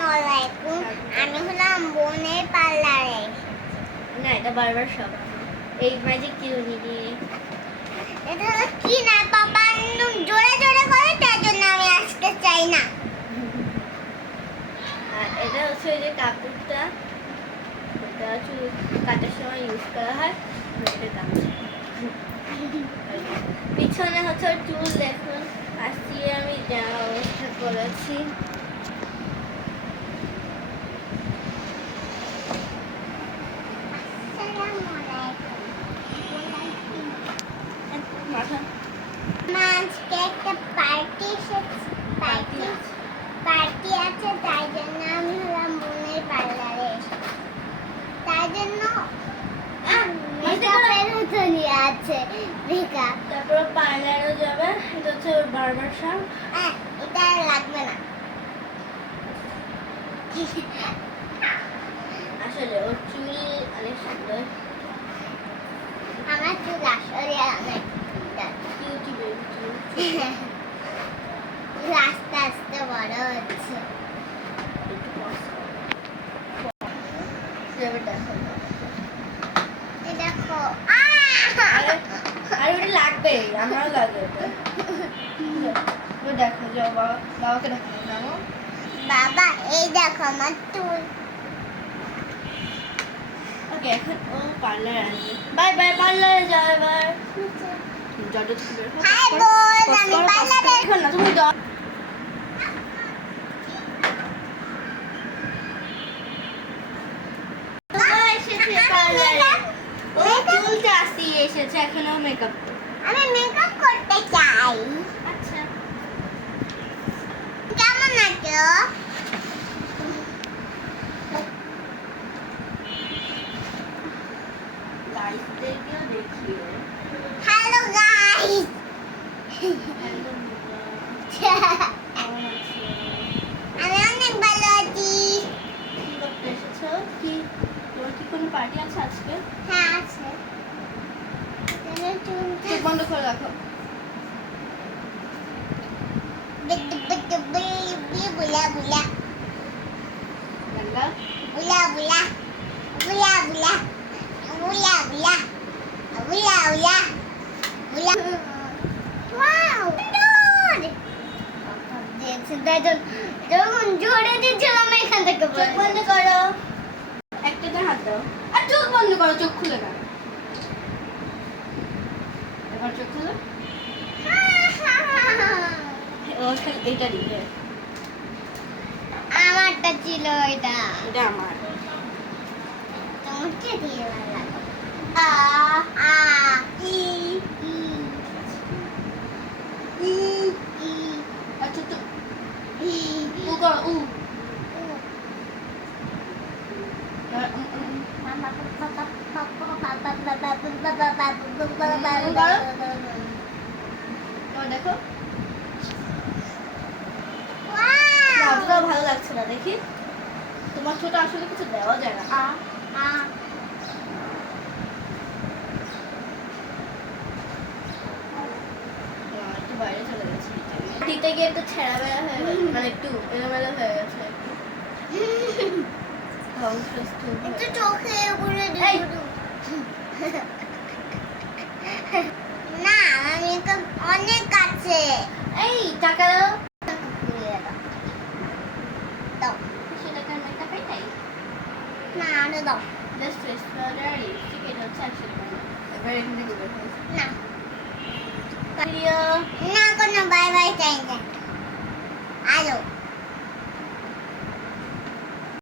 আসসালামু আলাইকুম। আমি হলাম বোনের পার্লারে। না, এটা বারবার সব এই ম্যাজিক কি দিদি এটা হলো কি না পাপা একদম জোরে জোরে করে, তার জন্য আমি আসতে চাই না। আর এটা হচ্ছে ওই যে কাপড়টা, এটা চুল কাটার সময় ইউজ করা হয়। এটা গামছা। পিছনে হচ্ছে ওর চুল দেখুন, আসিয়ে আমি যা অবস্থা করেছি। মাথা আজকে একটা পার্টি আছে, তাই জন্য আমি হলাম বোনের পার্লারে এসেছি। তাই জন্য মেকআপের চলে আছে মেকআপ। তারপর পার্লারও যাবে। এটা হচ্ছে ওর বারবার শপ। এটা আর লাগবে না। আসলে ওর চুল অনেক সুন্দর। আমার চুল আসলে অনেক সুন্দর। কিউটি বেবি চুল। চুল আস্তে আস্তে বড় হচ্ছে। একটু পজ এবার দেখো। এই দেখো, আর ওটা লাগবে, আমারও লাগবে ওটা। ওই দেখো, যাও বাবাকে দেখো নামো। বাবা এই দেখো আমার চুল। ওকে, এখন ও পার্লার আসবে। বাই বাই, পার্লারে যাও এবার। জর্জ থেকে বের হও। হাই বোন, আমি পার্লারে। এখন না, তুমি যাও। এসেছে পার্লারে। ও চুলটা আসিয়ে এসেছে, এখন ও মেকআপ করবে। আমি মেকআপ করতে চাই। আচ্ছা, কেমন আছো? গাইসদেরকেও দেখিও। Hello guys. হ্যালো কেমন আছো? আমি অনেক ভালো আছি। কি করতে এসেছো? কি তোমার কি কোনো পার্টি আছে আজকে? হ্যাঁ আছে। এখানে চুলটা চোখ বন্ধ করে রাখো। বিট বিট বি বুলা বুলা গঙ্গা বুলা বুলা বুলা বুলা বুলা বুলা বুলা বুলা বুলা। ওয়াও সুন্দর দেখছেন। তাই যখন জোরে দিচ্ছিলাম এখান থেকে চোখ বন্ধ করো। একটাতে হাত দাও। আর চোখ বন্ধ করো, চোখ খুলে না। এবার চোখ খুলো। ও খালি এইটা দিবে। আমারটা ছিল এটা। এটা আমার। তোমাকে দিয়ে ভালো লাগে। আ আ ই ই ই ই আচ্ছা তো ই উ করো, উ। উ। এবার এবার দেখো। না, অতটাও ভালো লাগছে না, দেখি। তোমার ছোট আসলে কিছু দেওয়া যায় না। একটু বাইরে চলে গেছে। দিতে গিয়ে একটু ছেঁড়া বেড়া হয়ে গেছে, মানে একটু এলোমেলো হয়ে গেছে। একটু চোখে উপরে এই। না আমি তো অনেক আছে। এই টাকা দাও। দাও। সেটাকে মেকআপ এটাই না আরো দাও। জাস্ট ফেস পাউডার আর লিপস্টিক, এটা হচ্ছে 100 টাকা। এবার এখান থেকে বের হয়েছে না ভিডিও। না কোনো বাই বাই চাই না।